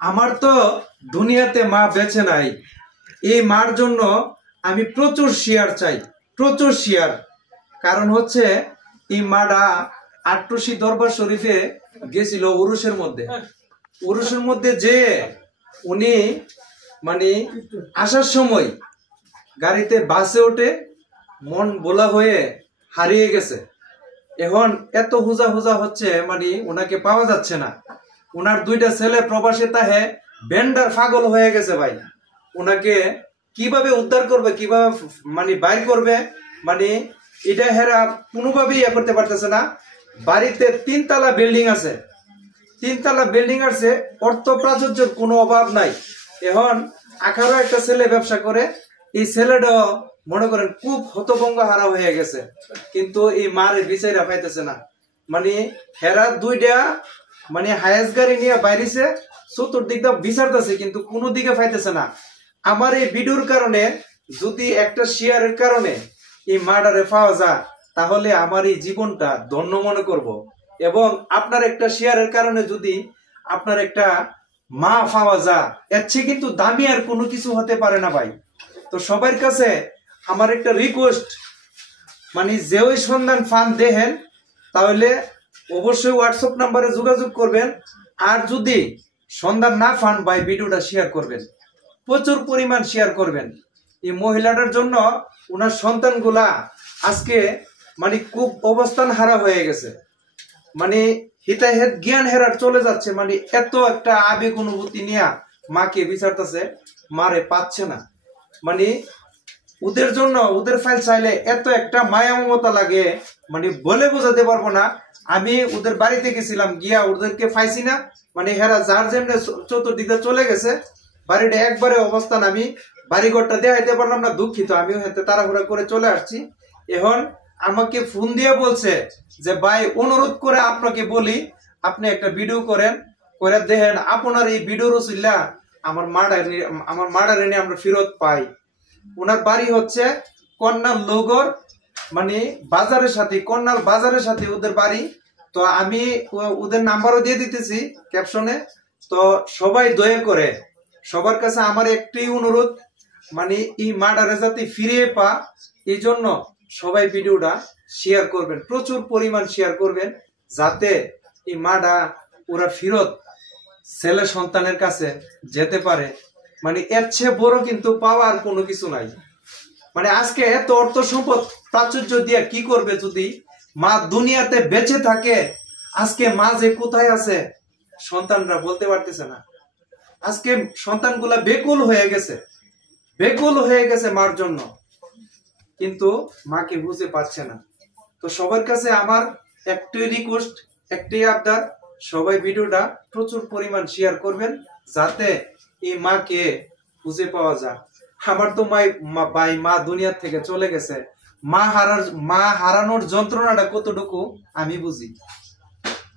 আমার তো দুনিয়াতে মা বেঁচে নাই। এই মার জন্য আমি প্রচুর শেয়ার চাই, প্রচুর শেয়ার। কারণ হচ্ছে এই মাটা আট্টসি দরবার শরীফে গেছিল উরুসের মধ্যে যে উনি মানে আসার সময় গাড়িতে বাসে ওঠে মন বোলা হয়ে হারিয়ে গেছে। এখন এত হুজা হুজা হচ্ছে মানে ওনাকে পাওয়া যাচ্ছে না। ওনার দুইটা ছেলে প্রবাসে তাহে বেন্ডার পাগল হয়ে গেছে ভাই। ওনাকে কিভাবে উদ্ধার করবে, কিভাবে মানে বাইর করবে, মানে এটা হেরা কোনোভাবেই ইয়ে করতে পারতেছে না। বাড়িতে 3 তলা বিল্ডিং আছে, 3 তলা বিল্ডিং আছে, অর্থ প্রাচুর্যের কোনো অভাব নাই। এখন আখারও একটা ছেলে ব্যবসা করে, এই ছেলেটা মনে করেন খুব হতভঙ্গ হারা হয়ে গেছে, কিন্তু এই মারে বিচাইরা পাইতেছে না। মানে হেরা দুইটা মানে হায়াস গাড়ি নিয়ে বাইরেছে, চতুর্দিকটা বিচারতেছে কিন্তু কোনো দিকে পাইতেছে না। আমার এই ভিডিওর কারণে যদি একটা শেয়ারের কারণে এই মার্ডারে পাওয়া যায়, তাহলে আমার এই জীবনটা ধন্য মনে করব। এবং আপনার একটা শেয়ারের কারণে যদি আপনার একটা মা পাওয়া যায়, এর চেয়ে কিন্তু দামি আর কোনো কিছু হতে পারে না ভাই। তো সবার কাছে আমার একটা রিকোয়েস্ট, মানে যে ওই সন্ধান ফান দেখেন তাহলে অবশ্যই হোয়াটসঅ্যাপ নাম্বারে যোগাযোগ করবেন। আর যদি সন্ধান না ফান ভাই, ভিডিওটা শেয়ার করবেন, প্রচুর পরিমাণ শেয়ার করবেন। এই মহিলাটার জন্য ওনার সন্তানগুলা আজকে মানে খুব অবস্থান হারা হয়ে গেছে, মানে হিতাহেত জ্ঞান হেরার চলে যাচ্ছে। মানে এত একটা আবেগ অনুভূতি নিয়ে মাকে বিচারতেছে, মারে পাচ্ছে না। মানে ওদের জন্য ওদের ফাইল চাইলে এত একটা মায়া মমতা লাগে, মানে বলে বোঝাতে পারবো না। আমি ওদের বাড়িতে গেছিলাম, গিয়া ওদেরকে পাইছি না, মানে হেরা যার যেমনি চতুর্দিকে চলে গেছে। বাড়িটা একবারে অবস্থান আমি বাড়িঘরটা দেখাইতে পারলাম না, দুঃখিত। আমিও হেতে তাড়াহুড়া করে চলে আসছি। এখন আমাকে ফোন দিয়ে বলছে যে ভাই অনুরোধ করে আপনাকে বলি, আপনি একটা ভিডিও করেন, করে দেখেন আপনার এই ভিডিওর উসিলা আমার মার্ডার এনে আমরা ফেরত পাই। ওনার বাড়ি হচ্ছে কন্যার লগর, মানে বাজারের সাথে, কন্যার বাজারের সাথে ওদের বাড়ি। তো আমি ওদের নাম্বারও দিয়ে দিতেছি ক্যাপশনে। তো সবাই দয়া করে, সবার কাছে আমার একটাই অনুরোধ, মানে এই মার্ডারে যাতে ফিরিয়ে পা, এই জন্য সবাই ভিডিওটা শেয়ার করবেন, প্রচুর পরিমাণ শেয়ার করবেন, যাতে এই মাডা ওরা ফিরত ছেলে সন্তানের কাছে যেতে পারে। মানে এর চেয়ে বড় কিন্তু পাওয়ার কোনো কিছু নাই। মানে আজকে এত অর্থ সম্পদ প্রাচুর্য দিয়ে কি করবে যদি মা দুনিয়াতে বেঁচে থাকে? আজকে মা যে কোথায় আছে সন্তানরা বলতে পারতেছে না। আজকে সন্তানগুলা বেকুল হয়ে গেছে মার জন্য, কিন্তু মাকে বুঝে পাচ্ছে না। তো সবার কাছে আমার একটাই রিকোয়েস্ট, একটাই আবদার, সবাই ভিডিওটা প্রচুর পরিমাণ শেয়ার করবেন, যাতে এই মাকে খুঁজে পাওয়া যায়। আমার তো মা দুনিয়া থেকে চলে গেছে। মা হারানোর যন্ত্রণাটা কতটুকু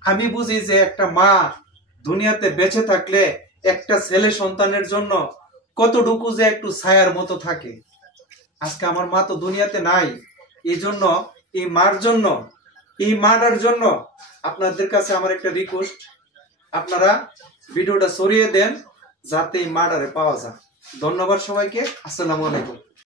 আমি বুঝি যে একটা মা দুনিয়াতে বেঁচে থাকলে একটা ছেলে সন্তানের জন্য কতটুকু যে একটু ছায়ার মতো থাকে। আজকে আমার মা তো দুনিয়াতে নাই। এই জন্য এই মার জন্য, এই মাটার জন্য আপনাদের কাছে আমার একটা রিকোয়েস্ট, আপনারা ভিডিওটা ছড়িয়ে দেন যাতে এই মাটারে পাওয়া যায়। ধন্যবাদ সবাইকে। আসসালামু আলাইকুম।